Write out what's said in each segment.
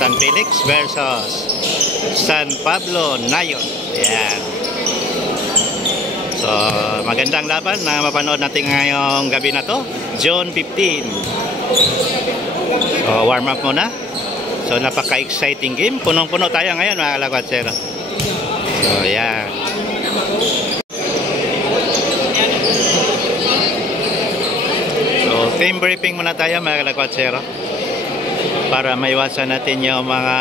San Felix versus San Pablo Nayon. Yan. So, magandang laban na mapanood natin ngayong gabi na to, June 15. So, warm up muna. So, napaka-exciting game. Punong-puno tayo ngayon, mga kalakwatsero. So, yan. So, team briefing muna tayo, mga kalakwatsero, para maiwasan natin yung mga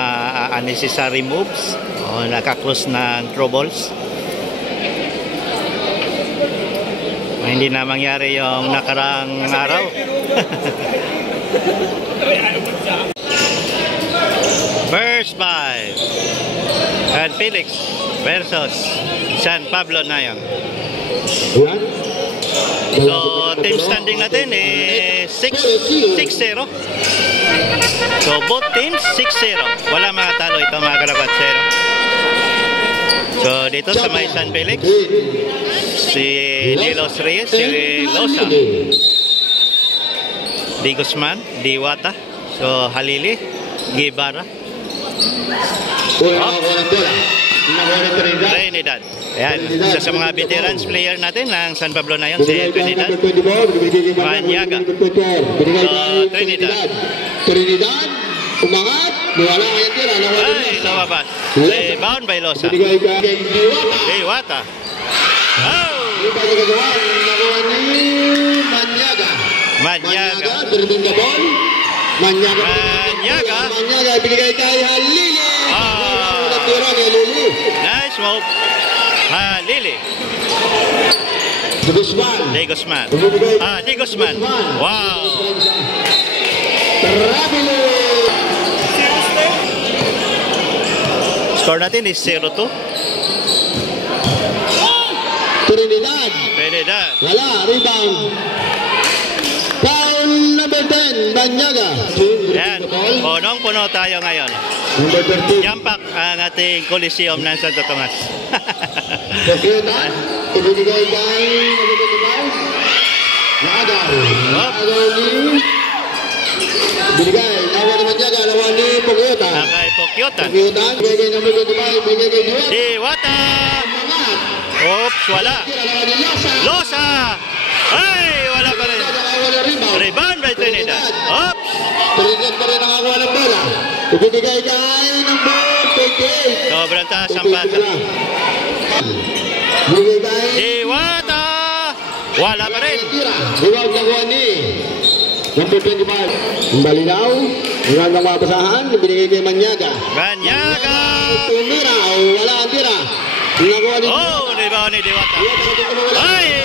unnecessary moves o nakaklose na troubles. Hindi na mangyari yung nakarang araw. First 5, San Felix versus San Pablo Nayon. So, team standing natin is 6-0. So, both teams 6-0. Wala mga talo ito, mga kalakwatsero. So, dito sa may San Felix, si Lilos Reyes, si Losa, Di Guzman, Diwata, so Halili, Guevara, Trinidad. Ayan, isa sa mga veterans player natin ng San Pablo Nayon, si Trinidad Manyaga. So, Trinidad, umangat, wala ngayon tira. Ay, lumabas. Rebound by Losa. Diwata. Oh! Manyaga, binigay kay Halili. Nice move. Halili. Di Guzman. Wow. Score natin is 0-2. Trinidad. Wala, rebound. Foul number 10, Manyaga. Yan, punong-puno tayo ngayon. Jampak ang ating Coliseum ng Santo Tomas. Ibigay kay binigay, nawa ni Manyaga, nawa ni Pokyotan. Pokyotan. Diwata. Oops, wala. Losa. Ay, wala pa rin. Rebound by Trinidad. Oops. Trinidad pa rin nakakuha ng bola. Ibinigay kay ng ball. Sobrang taas ang bata. Diwata. Wala pa rin. Rebound nakuha ni number 25. Balinaw. Rebound ng mga basahan. Ibinigay kay Manyaga. Tumira. Wala ang tira. Oh, rebound ni Diwata. Ay!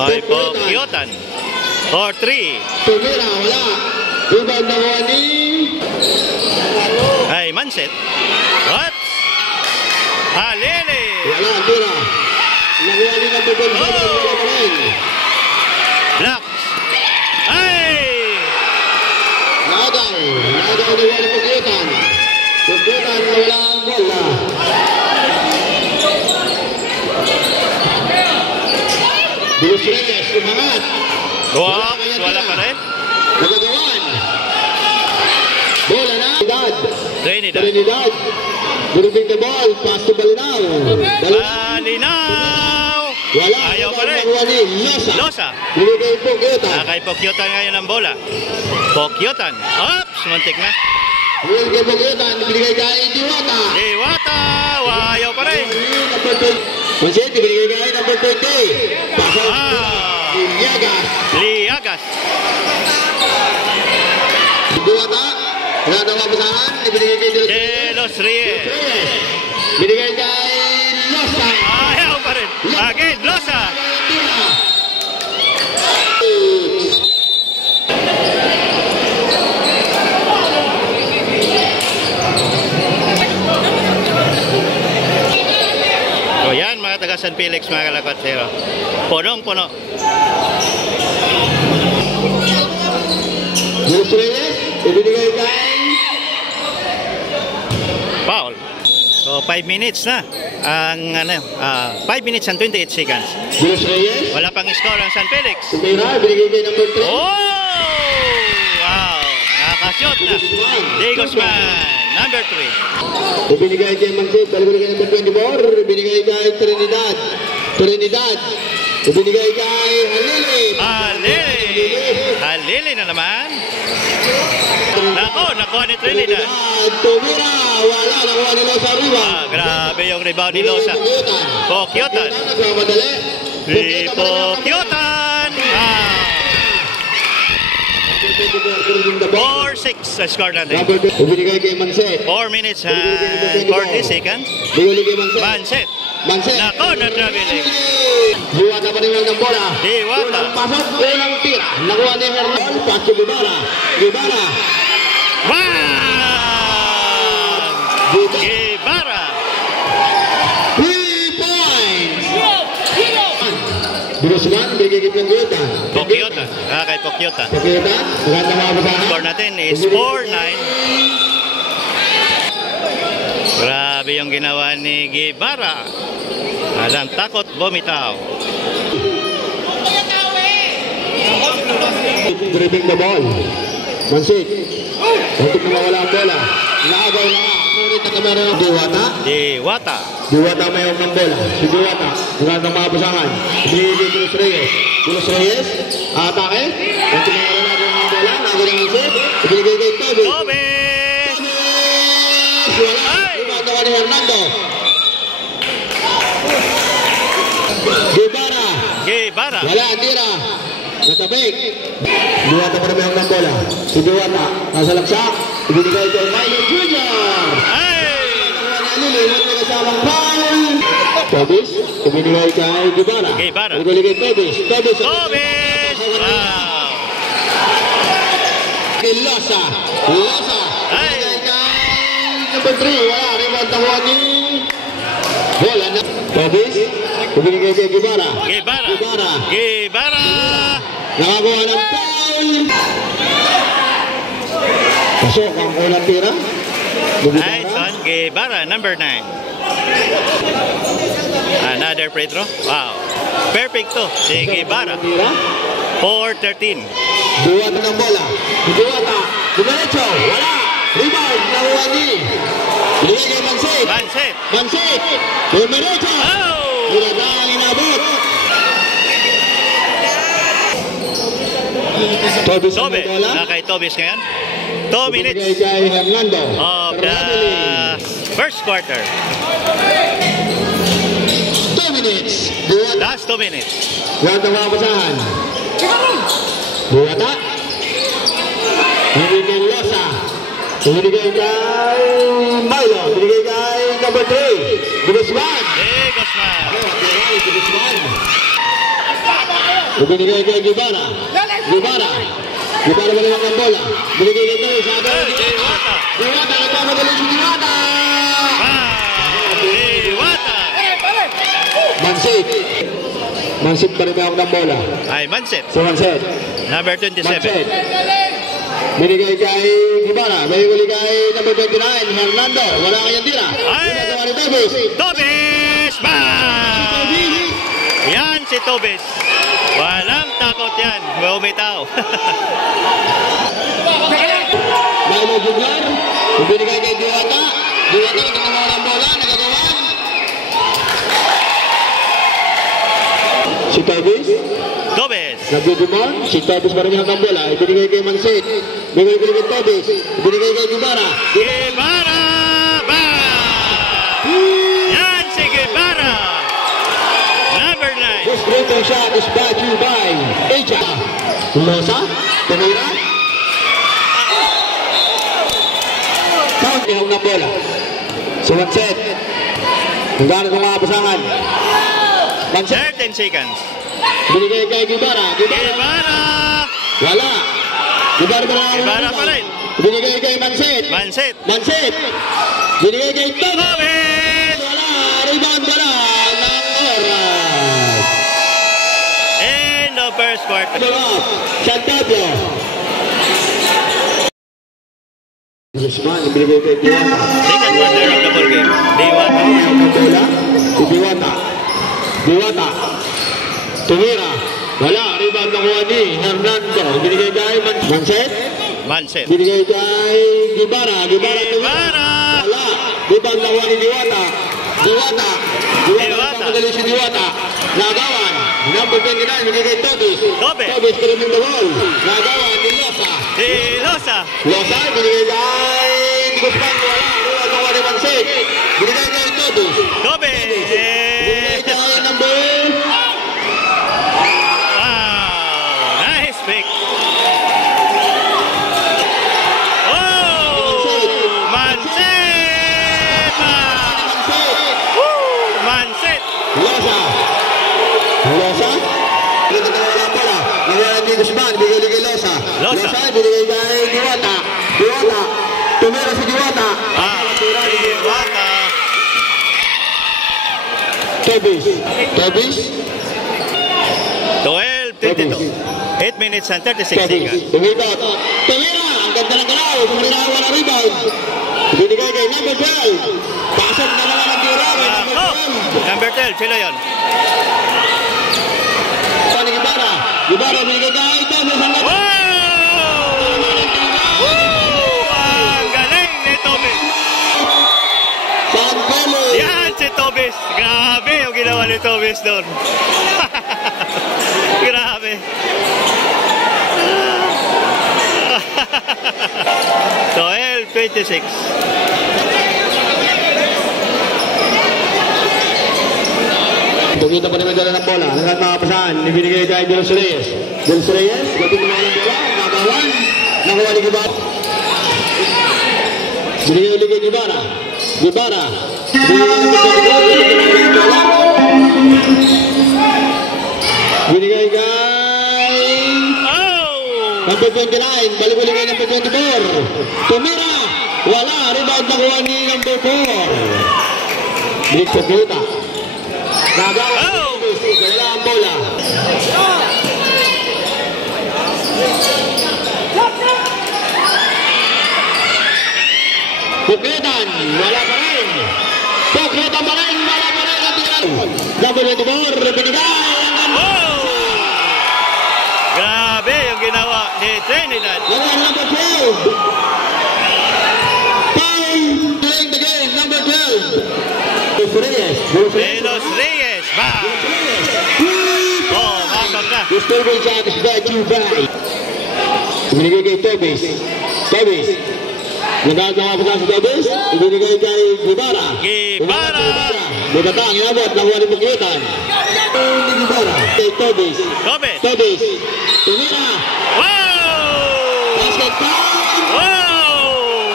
Ay, Pokyotan. 4-3. Tumira, wala. Rebound na ni ay, Manset. What? Halili. Wala, tira. Nakuha ni number 25. Black. Ay! Nagaw ni wala Pokyotan. Pokyotan wala ang bola. Dos Reyes, umangat. Wala pa rin. Nagagawan. Bola na. Trinidad. Moving the ball. Pass to Balinaw. Wala. Ayaw pa rin. Losa. Binigay Pokyotan. Kay Pokyotan ngayon ang bola. Pokyotan. Oops, muntik na. Binigay Pokyotan. Binigay kay Diwata. Ayaw pa rin. Manset, binigay kay number 20. Pasok. Liagas. Diwata. Wala na mabasahan. Binigay kay Lilos Reyes. Binigay kay Losa. Ayaw pa rin. Again, Losa. Felix mga kalakotsero. Punong-puno. Luis Reyes, ibinigay kay Foul. So 5 minutes na. Ang 5 minutes and 28 seconds. Luis Reyes. Wala pang score ang San Felix. Tumira, ibinigay kay number 3. Oh! Wow! Nakashot na. Jay Guzman, number 3. Ibinigay kay Mansip, balik kay number 24. Ibinigay kay Trinidad. Ibinigay kay Halili. Halili na naman. Nakuha ni Trinidad. Tumira, wala. Nakuha ni Losa arriba. Grabe yung rebound ni Losa. Pokyotan. Pokyotan. 4-6 score natin. Ibinigay kay Manset. 4 minutes and 40 seconds. Ibinigay kay Manset. Manset. Nako, na-traveling. Diwata pa rin ng bola. Diwata. Unang pasok, unang tira. Nakuha ni Hernal. Pacho Guevara. Wow! Guevara. 3 points. Binusman, bigay kay Pokyotan. Pokyotan. Kay Pokyotan. Pokyotan, maganda mga basahan. Score natin is 4-9. Grabe yung ginawa ni Guevara. Alang takot, bumitaw. Dribbling the ball. Mansik. Untuk mawala ang bola. Naagaw na nga. Ngunit na kamera ng Diwata. Diwata may ng bola. Si Diwata. Maganda mga basahan. Ibigay kay Luis Reyes. Atake. Untuk mawala natin ang bola. Naagaw ng Mansik. Ibigay kay Toby. Wala. Ibatawa ni Hernando. Guevara. Wala, tira. Natabik. Diwata pa naman ang bola. Si Diwata. Nasa laksak. Ibinigay kay Milo Jr. Nalilimot na kasamang foul. Tobis. Ibinigay kay Guevara. Ibinigay kay Tobis. Wow. Kay Losa. Ibinigay kay number 3. Wala. Rebound tawa ni bola na. Tobis. Ibinigay kay Guevara. Nakakuha ng foul. Pasok ang unang tira. Son Guevara, number 9. Another free throw. Wow. Perfect to. Si Guevara. 4-13. Duwata ng bola. Duwata. Dumiretso. Wala. Rebound. Nakuha ni. Ibigay kay Mansit. Dumiretso. Dumiretso. Inabot. Tobis. Kay Tobis ngayon. 2 minutes kay Hernando of the first quarter. 2 minutes. Last 2 minutes. Duwata mga basahan. Duwata. Ibigay kay Losa. Ibigay kay Milo. Ibigay kay number 3. Guzman. Ibinigay kay Guevara. Guevara malimang ng bola. Ibinigay kay Toy. Diwata. Nagpapagaling si Diwata. Mansit pa rin ako ng bola. Mansit. Si Mansit. Number 27. Binigay kay Guevara. May huli kay number 29. Hernando. Wala kanyang tira. Tobis! Yan si Tobis. Walang takot yan. Bumitaw. Milo Juglar. Binigay kay Diwata. Diwata nagkakawa ng bola. Nagkagawan. Si Tobis. Nagdudumon. Si Tobis pa rin ang bola. Ibinigay kay Mansit. Ibinigay kay Tobis. Ibinigay kay Guevara. Yan si Guevara. Number 9. This breaking shot is brought to you by Eja. Losa. Tumira. Count niya ng bola. Si Mansit. Hanggang ng mga pasangan. 13 seconds. Binigay kay Guevara. Wala. Guevara pa rin. Binigay kay Mansit. Binigay kay Tobis. Wala. Rebound wala. Ng oras. first quarter. San Pablo. Guzman, ibigay kay Diwata. Second quarter of the ball game. Diwata. Bola, si Diwata. Diwata. Tumira. Wala, rebound nakuha ni Hernando. Binigay kay Manset. Manset. Binigay kay Gibara. Gibara. Wala, rebound nakuha ni Diwata. Diwata. Pagaling si Diwata. Nagawan. Number 29, binigay kay Tobis. Tobis, karaming the ball. Nagawan ni Losa. Losa. Losa, binigay kay Guzman. Wala, rebound nakuha ni Manset. Binigay kay Tobis. Binigay kay number... Pick. Oh! Manset! Manset! Losa! Losa? Dito na wala pala. Nawalan ni Guzman. Bigay kay Losa. Losa, binigay kay Diwata. Diwata. Tumira si Diwata. Diwata. Tobis. Tobis. 12-22. 8 minutes and 36 seconds. Tumira. Ang ganda ng galaw. Sumarinawa na rebound. Binigay kay number 12. Pasok na naman ang tira. Number 12. Sila yun. Pani Gibara. Gibara binigay kay Tobis. Wow! Ang galing ni Tobis. San Pablo. Yan si Tobis. Grabe yung ginawa ni Tobis doon. Grabe. 12-26. Bumita pa naman dala ng bola. Nangat makapasahan. Ibinigay kay Delos Reyes. Delos Reyes. Gapit naman ng bola. Nakawan. Nakawan ni Gibara. Binigay ulit kay Gibara. Gibara. Binigay kay number 29. Balik ulit kay number 24. Tumira. Wala. Rebound nakuha ni number 4. Big Pagkuta. Nagawa. Wala ang bola. Pagkutan. Wala pa rin. Pagkutan pa rin. Wala pa rin. Number 24. Binigay. Grabe yung ginawa ni Trinidad. Number 12. Playing the game. Number 12. Delos Reyes. Ba! Oh, makap na. Gusto ko siya at bad you back. Ibinigay kay Tobis. Tobis. Nagagawa pa sa Tobis. Ibinigay kay Gibara. Gibara. Bubatang, inabot. Nakuha ni Pagkutan. Gibara. Kay Tobis. Tobis. Tumira. Wow! Basket foul. Wow!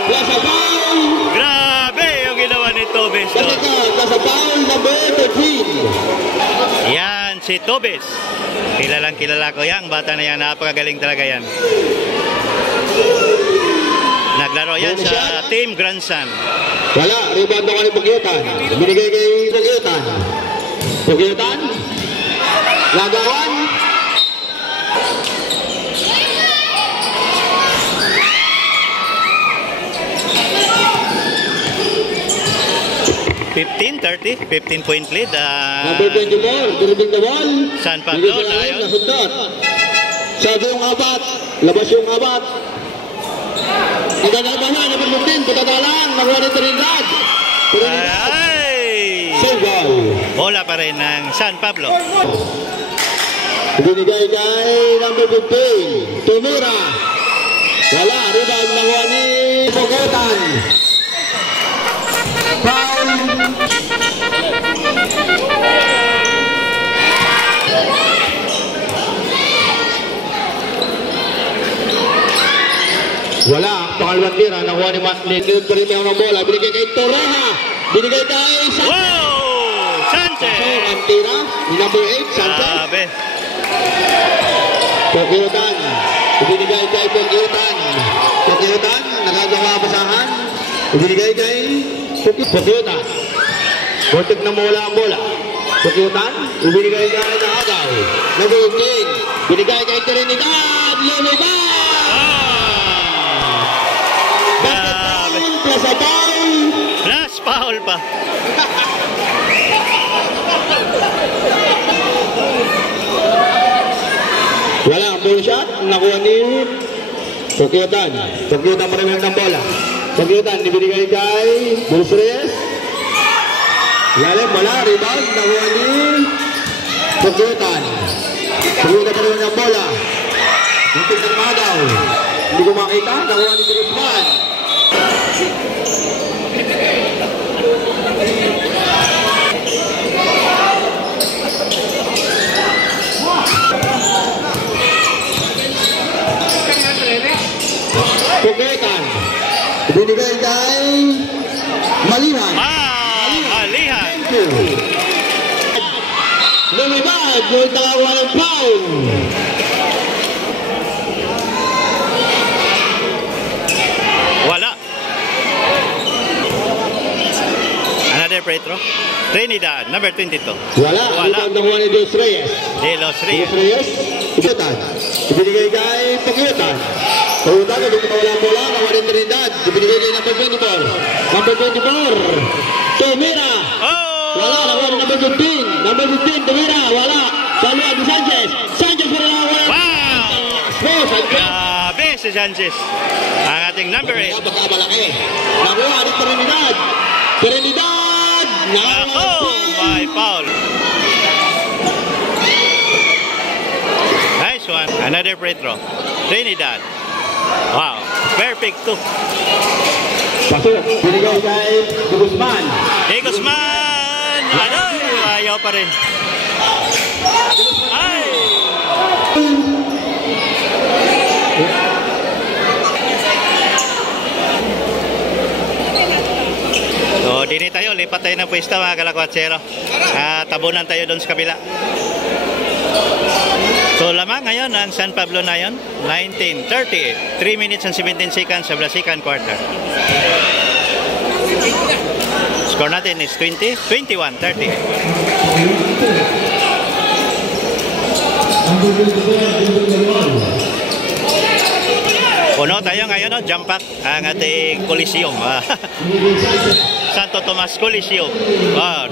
Nasa foul. Grabe yung ginawa ni Tobis. Nasa foul number 13. Yan si Tobis. Kilalang kilala ko yan. Bata na yan. Napakagaling talaga yan. Naglaro yan sa Team Grandson. Wala. Rebound ako ni Pagkutan. Binigay kay Pagkutan. Pagkutan. Lagawan. (15-30), 15-point lead. Number 24, dribbling the ball. San Pablo, Lion. Nasundot. Sabi yung abat. Labas yung abat. Nagdadalaban na, number 15, patatalang. Nakuha ni Trinidad. Ay! Save ball. Bola pa rin ng San Pablo. Binigay kay number 15, Tumira. Wala, rebound nakuha ni Pagkutan. Foul. Wala, pangalawang tira, nakuha ni Matlin. Premium ng bola, binigay kay Torreja. Binigay kay Sanchez. Wow! Sanchez! Ang tira, ni number 8, Sanchez. Grabe. Pagkutan. Ibinigay kay Pagkutan. Pagkutan, nagagawa pasahan. Ibinigay kay Pagkutan. Kuntik na mula ang bola. Pagkutan, ibinigay kay Nakagaw. Number 18, Binigay kay Trinidad. Lumibad. Grabe. Plus a foul. Plus foul pa. Wala, ball shot. Nakuha ni Pokyutan. Pokyutan pa rin ng bola. Pokyutan, ibinigay kay Dulce Reyes. Lalim, wala. Rebound. Nakuha ni Pokyutan. Pokyutan pa rin ng bola. Muntik ng Madaw. Hindi ko makita. Nakuha ni Guzman. Pokyutan. Ibinigay kay Malihan. Malihan. Lumibad. Yung tawa ng foul. Wala. Another free throw. Trinidad, number 22. Wala. Rebound nakuha ni Dulce Reyes. De Los Rios. Dulce Reyes. Pokyutan. Ibinigay kay Pokyutan. Pokyutan, hindi ko mawala ang bola. Nakuha ni Trinidad. Ibinigay kay number 24. Number 24. Tumira. Wala. Nakuha ni number 15. Number 15. Tumira. Wala. Salwa ni Sanchez. Sanchez pa rin nakuha. Wow! Sanchez. Grabe si Sanchez. Ang ating number 8. Pagkamalaki. Nakuha ni Trinidad. Trinidad. My foul. Nice one. Another free throw. Trinidad. Wow. Perfect too. Pasok. Binigay kay Guzman. De Guzman. Ano? Ayaw pa rin. Ay! So, dini tayo. Lipat tayo ng pwesto mga kalakwatsero. Tabunan tayo doon sa kabila. So, lamang ngayon ang San Pablo na yun. 19:38. 3 minutes and 17 seconds of the second quarter. Score natin is 21-30. Puno tayo ngayon, no? Jump pack ang ating Coliseum. Santo Tomas Coliseum.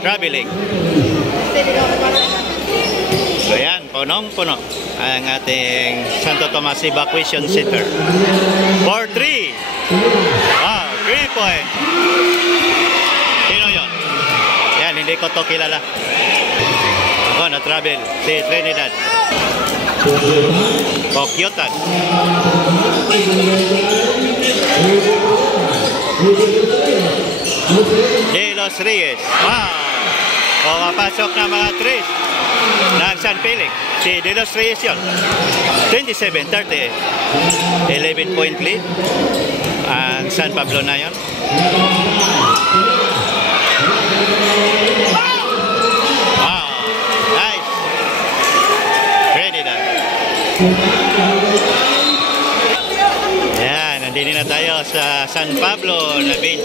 Traveling. So yan, punong-puno ang ating Santo Tomas Evacuation Center. 4-3. 3-point. Sino yun? Yan, hindi ko to kilala. Na-travel si Trinidad. Pokyutan. De Los Rios. Mapasok na mga Tris ng San Felix. Si De Los Rios yun. 27-38. 11-point lead ang San Pablo na yun. Nice. Trinidad. Yan, nandito na tayo sa San Pablo na beach.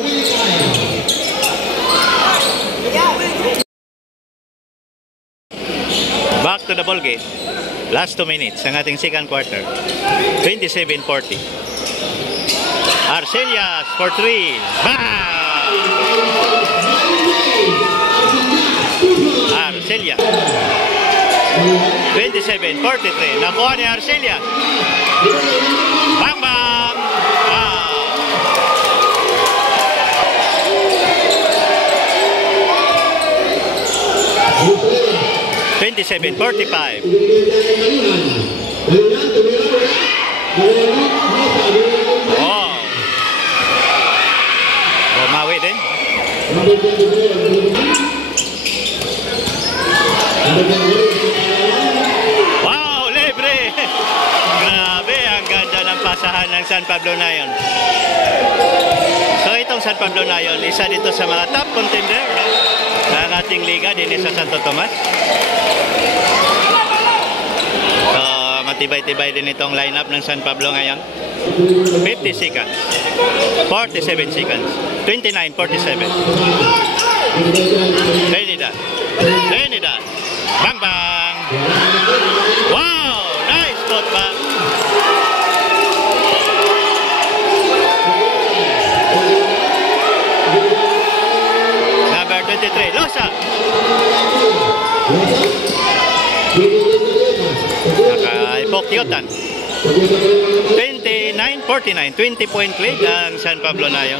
Back to the ball game. Last 2 minutes ang ating second quarter. 27-40. Arcelias for 3. Arcelias. 27-43. Nakuha ni Arcelias. Bang bang. 27-45. Bumawi din. Wow, libre. Grabe, ang ganda ng pasahan ng San Pablo na yun. So itong San Pablo na yun, isa dito sa mga top contender ng ating liga din sa Santo Tomas. So matibay-tibay din itong lineup ng San Pablo ngayon. 50 seconds, 47 seconds, 29-47. Trinidad, bang bang. Wow, nice. Pokiotan. 29-49, 20-point lead ang San Pablo Nayon.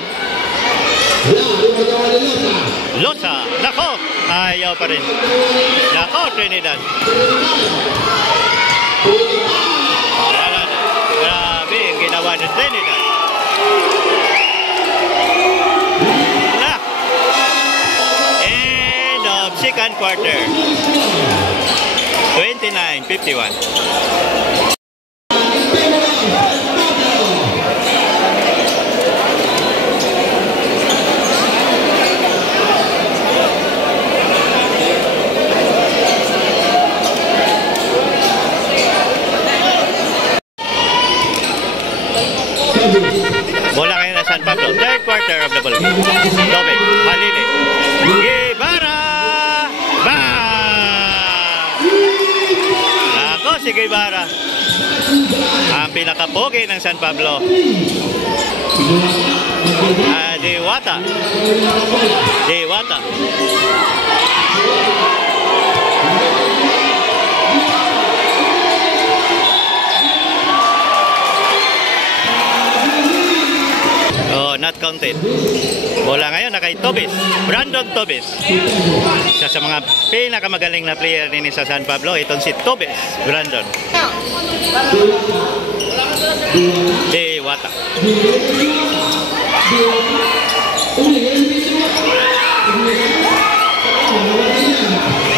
Losa, nako, ayaw pa rin. Nako, Trinidad. Wala na. Grabe ang ginawa ng Trinidad. Na. End of second quarter. 29-51. Bola ngayon na San Pablo. Third quarter of the ball game. Dobe, Halili. Guevara! Bang! Ako si Guevara. Ang pinakapogi ng San Pablo. Diwata. Diwata. Not counted. Bola ngayon na kay Tobis. Brandon Tobis. Isa sa mga pinakamagaling na player din sa San Pablo. Itong si Tobis. Brandon. Diwata.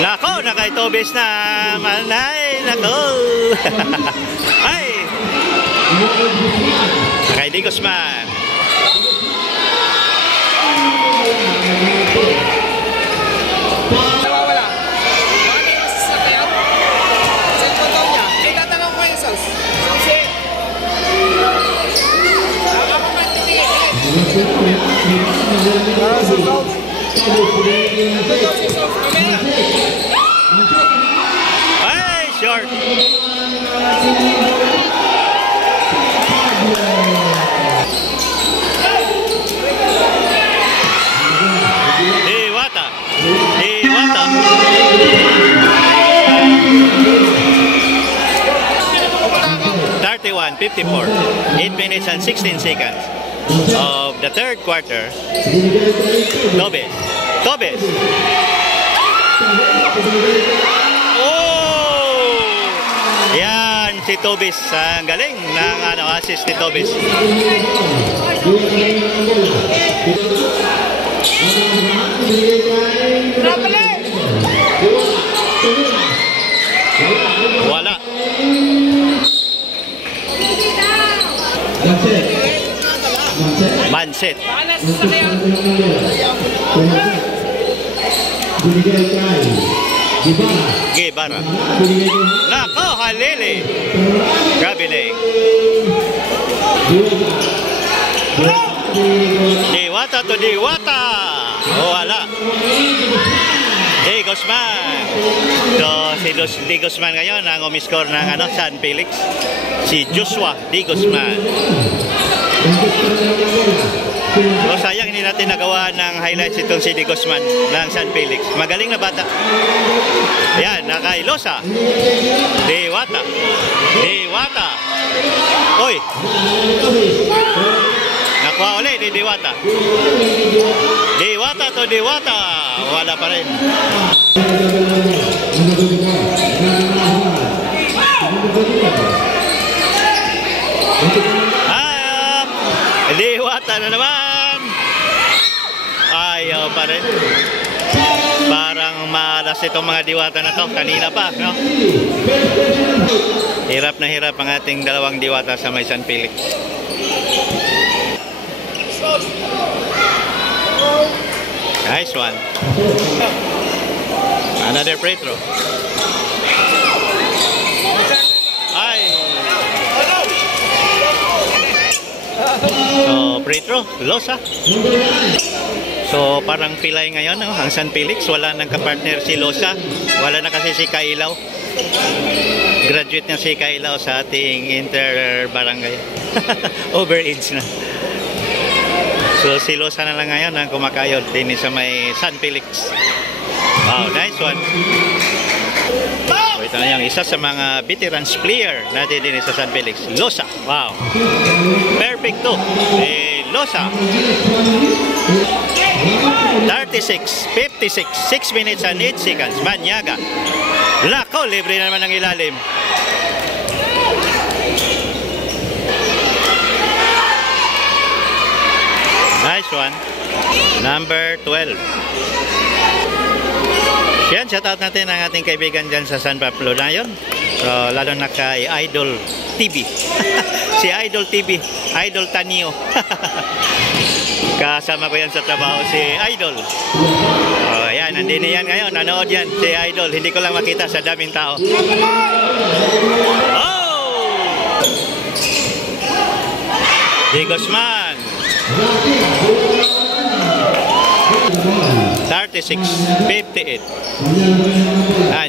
Nako, na kay Tobis na manay. Nako. Ay. Na kay Di Guzman. Nawawala. Bakit yung sasakyan? Cellphone daw niya. May tatanong ko yung sauce. Sauce eh. Ako man titigil. Para sa sauce. Ay, short. Diwata. Diwata. 31-54. 8 minutes and 16 seconds of the third quarter. Tobes. Tobes. Oh! Yan si Tobes. Ang galing ng assist ni Tobes. Wala. Manset. Guevara. Nako, Halili. Gabiling. Diwata to Diwata. Wala. Di Guzman. So, si Di Guzman ngayon ang umiscore ng San Felix. Si Joshua Di Guzman. So, sayang hindi natin nagawa ng highlights itong si Di Guzman ng San Felix. Magaling na bata. Ayan, nakay Losa. Diwata. Diwata. Oy. Nakuha ulit ni Diwata. Diwata to Diwata. Wala pa rin. Diwata na naman. Ayaw pa rin. Parang malas itong mga Diwata na to. Kanina pa, no? Hirap na hirap ang ating dalawang Diwata sa may San Felix. Nice one. Another free throw. Ay. So, free throw. Losa. So, parang pilay ngayon, no? Ang San Felix. Wala nang kapartner si Losa. Wala na kasi si Kailaw. Graduate na si Kailaw sa ating inter-barangay. Overage na. So, si Losa na lang ngayon ang kumakayod din sa may San Felix. Wow, nice one. So, ito na yung isa sa mga veterans player natin din sa San Felix. Losa. Wow. Perfect to. Losa. 36-56. 6 minutes and 8 seconds. Maniaga. Lako, libre na naman ng ilalim. Nice one. Number 12. Yan, shoutout natin ang ating kaibigan dyan sa San Pablo na yun. So, lalo na kay Idol TV. Si Idol TV. Idol Tanio. Kasama ko yan sa trabaho si Idol. Oh, yan, nandini yan ngayon. Nanood yan si Idol. Hindi ko lang makita sa daming tao. Oh! Di Guzman. 36-58.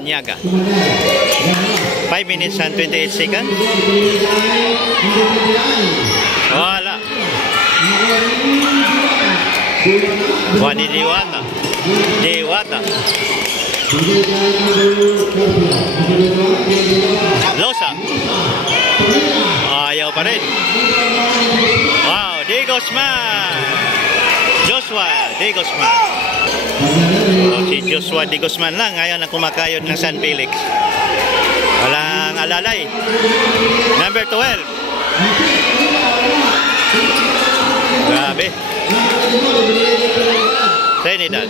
Niaga. 5 minutes and 28 seconds. Wala. Wani Diwata. Diwata. Losa. Ayaw pa rin. Wow, Di Guzman. Joshua Di Guzman. Si Joshua Di Guzman lang ngayon ang kumakayod ng San Felix. Walang alalay. Number 12. Grabe. Trinidad.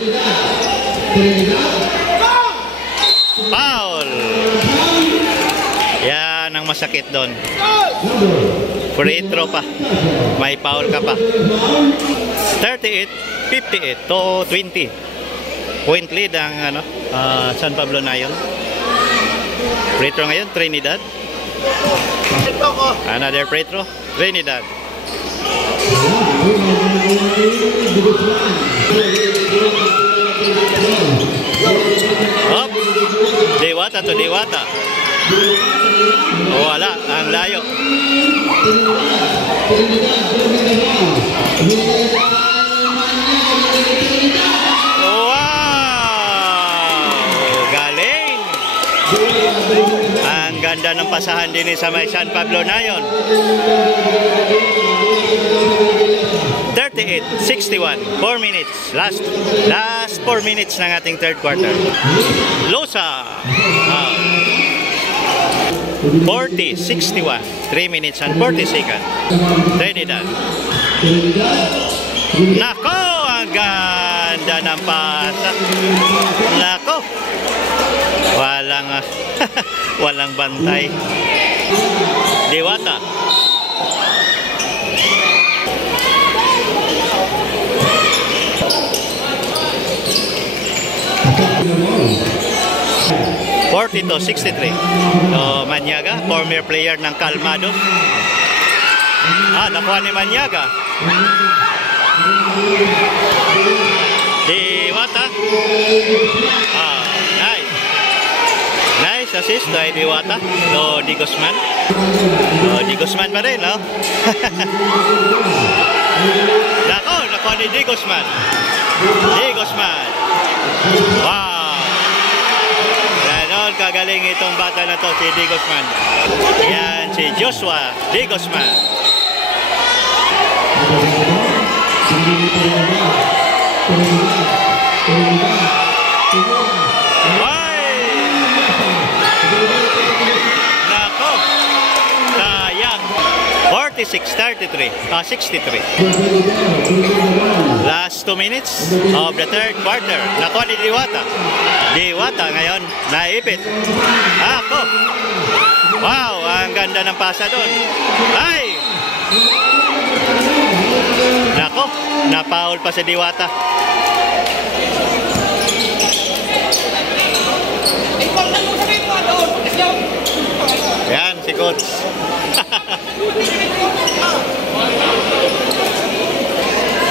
Foul. Yan ang masakit doon. Free throw pa. May foul ka pa. 38-58 to 20. Point lead ang San Pablo na yun. Free throw ngayon, Trinidad. Another free throw, Trinidad. Up. Diwata to Diwata. Wala, ang layo. Ang ganda ng pasahan din sa may San Pablo na yun. 38-61. 4 minutes. Last 4 minutes ng ating third quarter. Losa. 40-61. 3 minutes and 40 seconds. Trinidad. Nako, ang ganda ng pasa. Nako. Walang bantay. Diwata. (42-63). So, Maniaga, former player ng Calmado. Nakuha ni Maniaga. Diwata. Nice. Nice assist kay Diwata. So, Di Guzman. Di Guzman pa rin, no? Nakuha ni Di Guzman. Di Guzman. Wow. Ganon kagaling itong bata na to, si Di Guzman. Yan, si Joshua Di Guzman. Nako, sayang. 63. Last 2 minutes of the third quarter. Nakuha ni Diwata. Diwata ngayon, naipit. Ako. Wow, ang ganda ng pasa doon. Ay! Nako, napaul pa si Diwata. Yan, si Coach.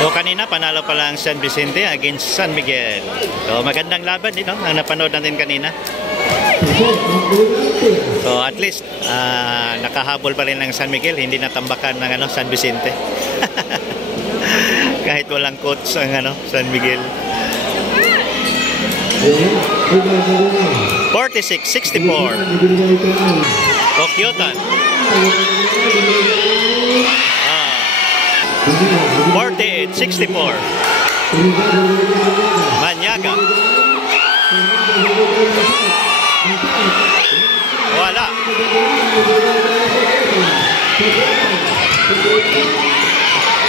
So kanina panalo pala ang San Vicente against San Miguel. So magandang laban dito ang napanood natin kanina. So at least nakahabol pa rin ng San Miguel, hindi natambakan ng San Vicente. Kahit walang coach ang San Miguel. 46-64. Pokyotan. 48-64. Manyaga. Wala.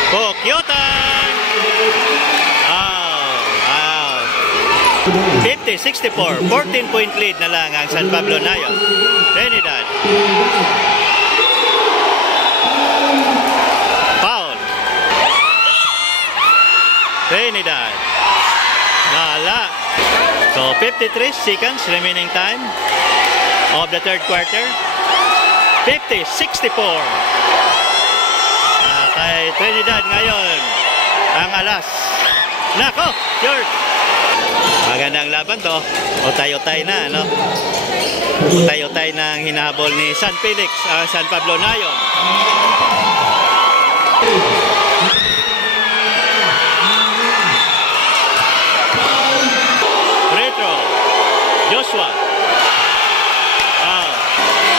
Pokyotan. 50-64. 14-point lead na lang ang San Pablo Nayon. Trinidad. Foul. Trinidad. Wala. So 53 seconds remaining time of the third quarter. 50-64. Kay Trinidad ngayon ang alas. Nako, short. Magandang laban to. Utay-utay na, no? Utay-utay na ang hinahabol ni San Felix, San Pablo Nayon. Retro. Joshua.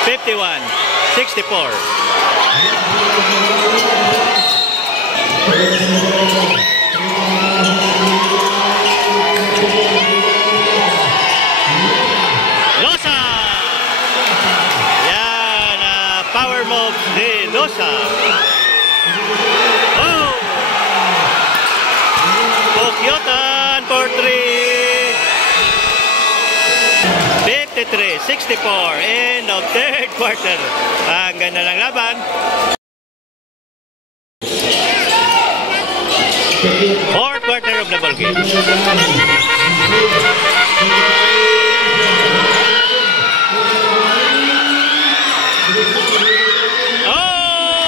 51-64. Losa. Yan, power move ni Losa. Oh! Pokyotan for 3. 53-64. End of third quarter. Ang ganda ng laban. Fourth quarter of the ball game. Oh!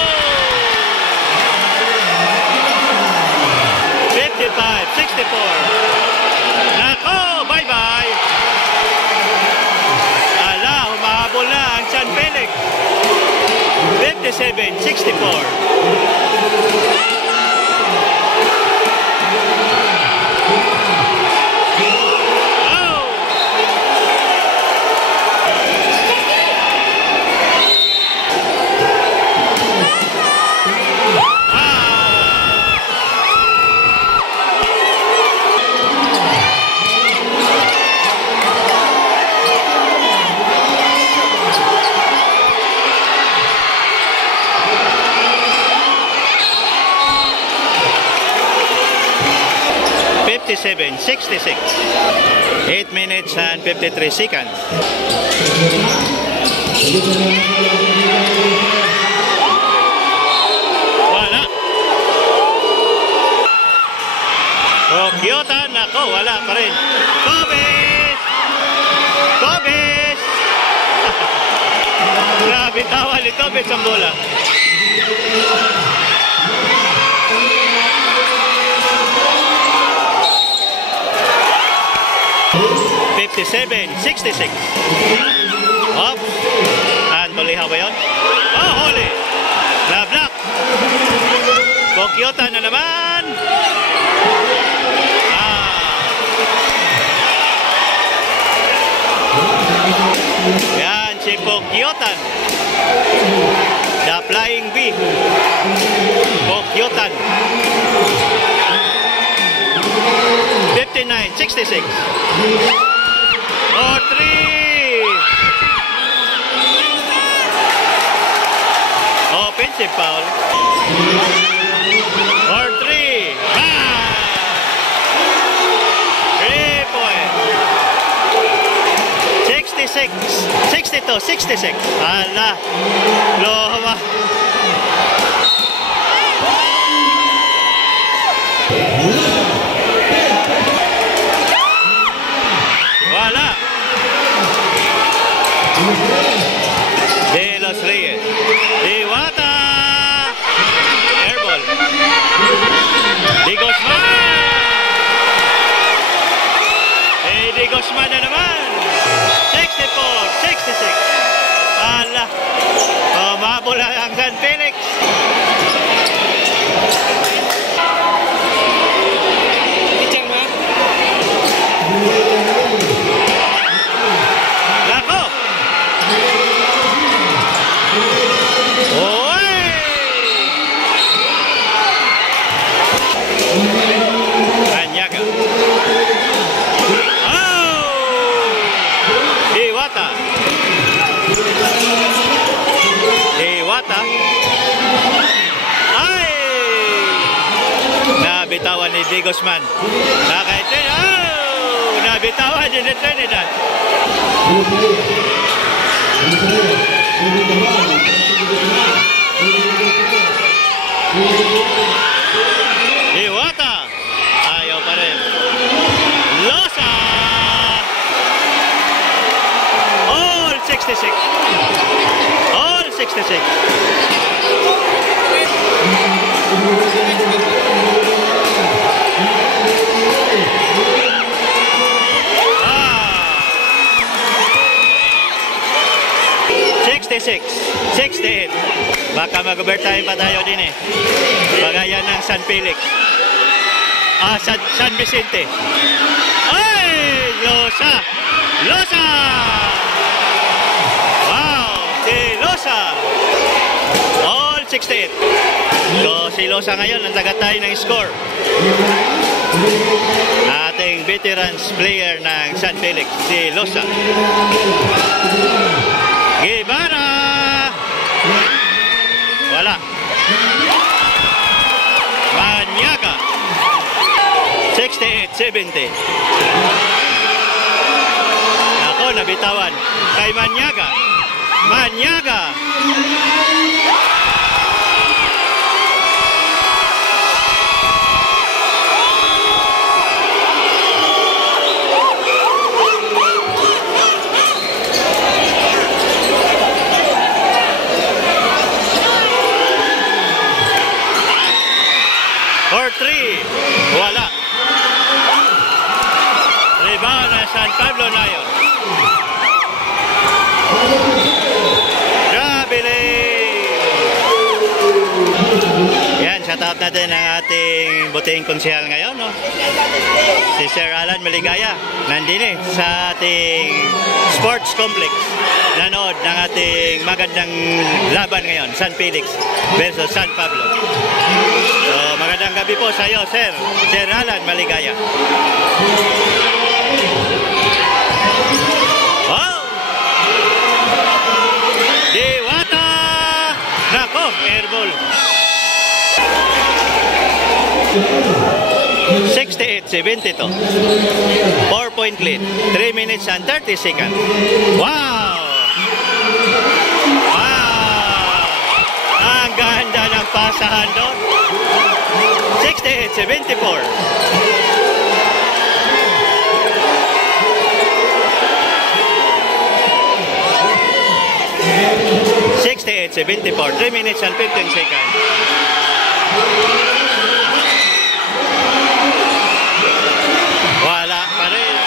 55-64. Nako, bye-bye. Ala, humahabol na ang San Felix. 57-64. $57-66. 8 minutes and 53 seconds. Wala. Pokyotan, nako, wala pa rin. Kobes! Kobes! Grabe tawa ni Kobes ang bola. 57-66. Up. And Balihaw ba yun? Oh, huli. Na-block. Pokyotan na naman. Yan si Pokyotan. The Flying V. Pokyotan. 59-66. Oh, 3. Offensive foul. Or 3. 3 points. 62-66. Ala. Loma. Wala. De Los Reyes. Diwata. Airball. Di Guzman. Di Guzman na naman. 64-66. Ala. Mabula ang San Felix. Pitching ba? nabitawan ni D. Guzman. Nabitawan din ni Trinidad. Iwata. Ayaw pa rin. Losa. All 66. All 66. Ah. 68. Baka mag-overtime pa tayo din eh. Bagayan ng San Felix. San Vicente. Ay! Losa! Losa! Wow! Si Losa! All 68. So, si Losa ngayon ang tagatay ng score. Ating veterans player ng San Felix, si Losa. Guevara! Wala. Maniaga. 68-70. Ako, nabitawan. Kay Maniaga. Maniaga. For 3. Wala. Rebound na San Pablo na yun. Grabile. Yan, shout out natin ang ating buting konsehal ngayon, no? Si Sir Alan Maligaya. Nandini sa ating sports complex. Nanood ng ating magandang laban ngayon, San Felix versus San Pablo. So, magandang gabi po sa iyo, Sir Alan Maligaya. Wow! Diwata! Nako, airball. 68-72. 4-point lead. 3 minutes and 30 seconds. Wow! Wow! Ang ganda ng pasahan doon. 68-74. (68-74) 3 minutes and 15 seconds. Wala pa rin.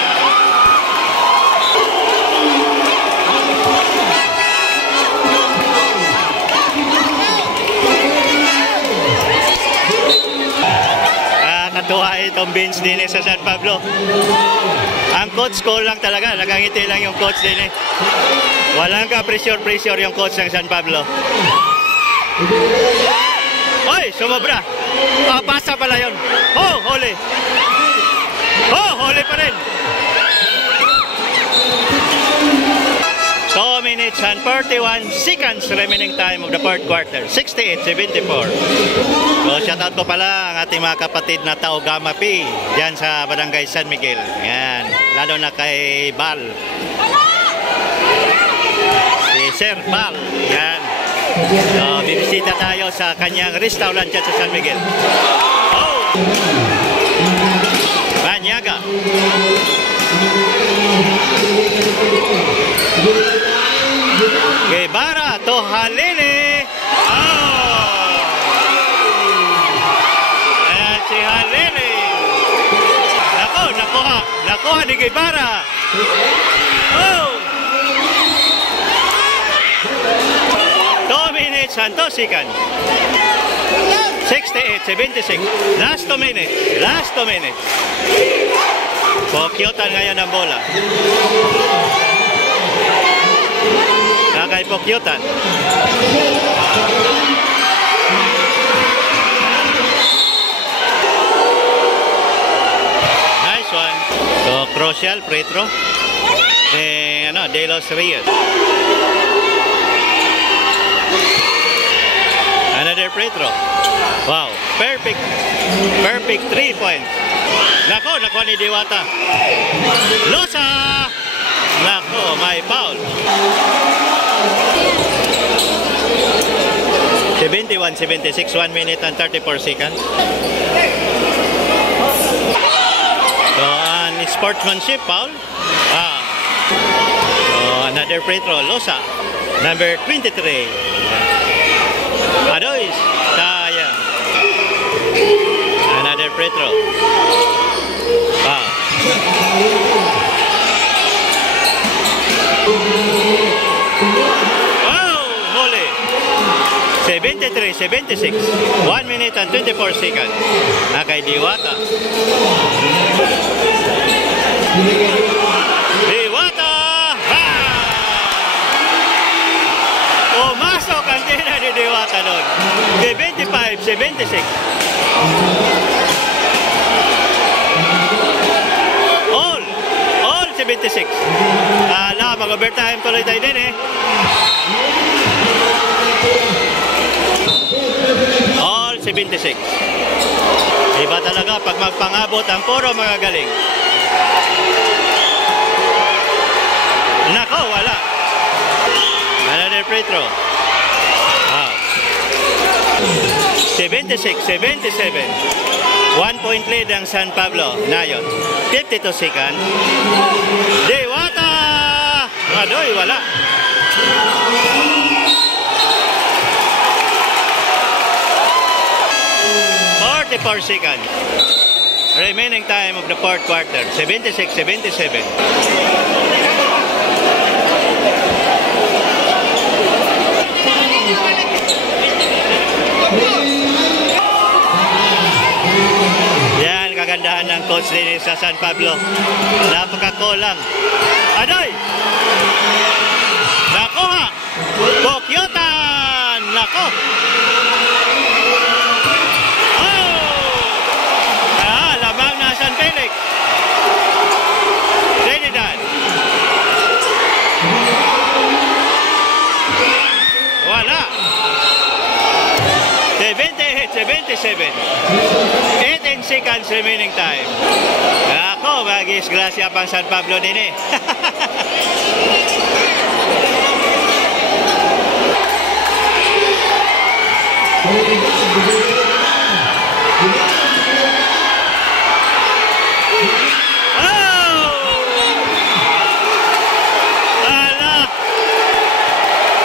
Natuwa itong bench din sa San Pablo. Ang coach ko lang talaga, nakangiti lang yung coach din eh. Walang ka-pressure yung coach ng San Pablo. Oy, sumobra. Pasa pala yun. Oh, huli. Oh, huli pa rin. 2 minutes and 41 seconds remaining time of the fourth quarter. 68-74. So, shoutout ko pala ang ating mga kapatid na Tao Gamma P dyan sa Barangay San Miguel. Yan. Lalo na kay Bal. Si Sir Bal. Yan. So, bibisita tayo sa kanyang restaurant dyan sa San Miguel. Oh! Maniaga. Guevara to Halili. Oh! Ayan si Halili. Nakuha ni Guevara. Oh! 2 minutes and 2 seconds. 68-76. Last 2 minutes. Pokyotan ngayon ang bola. Kay Pokyotan. Nice one. So, crucial, Pretro. De Los Rios. Another Pretro. Wow. Perfect 3 points. Nako, nakuha ni Diwata. Losa! Nako, may foul. 71-76, 1 minute and 34 seconds. So, sportsmanship foul. So, another free throw. Losa, number 23. Adois, sayang. Another free throw. Wow, huli. 73-76, 1 minute and 24 seconds. Kay Diwata. Diwata! Pumasok ang tira ni Diwata doon. 75-76. All 76. Mag-overtime tuloy tayo din eh. All 76. Iba talaga pag magpangabot ang puro magagaling. Nako, wala. Another free throw. 76-77. 1 point lead ang San Pablo. Nayon. 52 seconds. Diwata! Adoy, wala. .44 seconds. Remaining time of the fourth quarter. 76-77. Yan, kagandahan ng coach din sa San Pablo. Napakakulang. Adoy! Nakuha! Pokyotan! Nako! Lamang na San Felix. Trinidad. Wala. 78-77. 18 seconds remaining time. Ako, mag-isgrasya pang San Pablo din eh.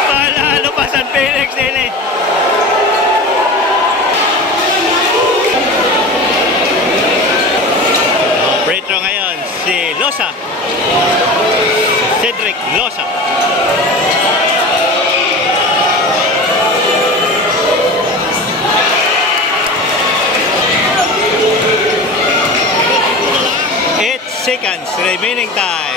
Palalo pa San Felix din eh. Free throw ngayon si Losa. Cedric Losa. Seconds remaining time.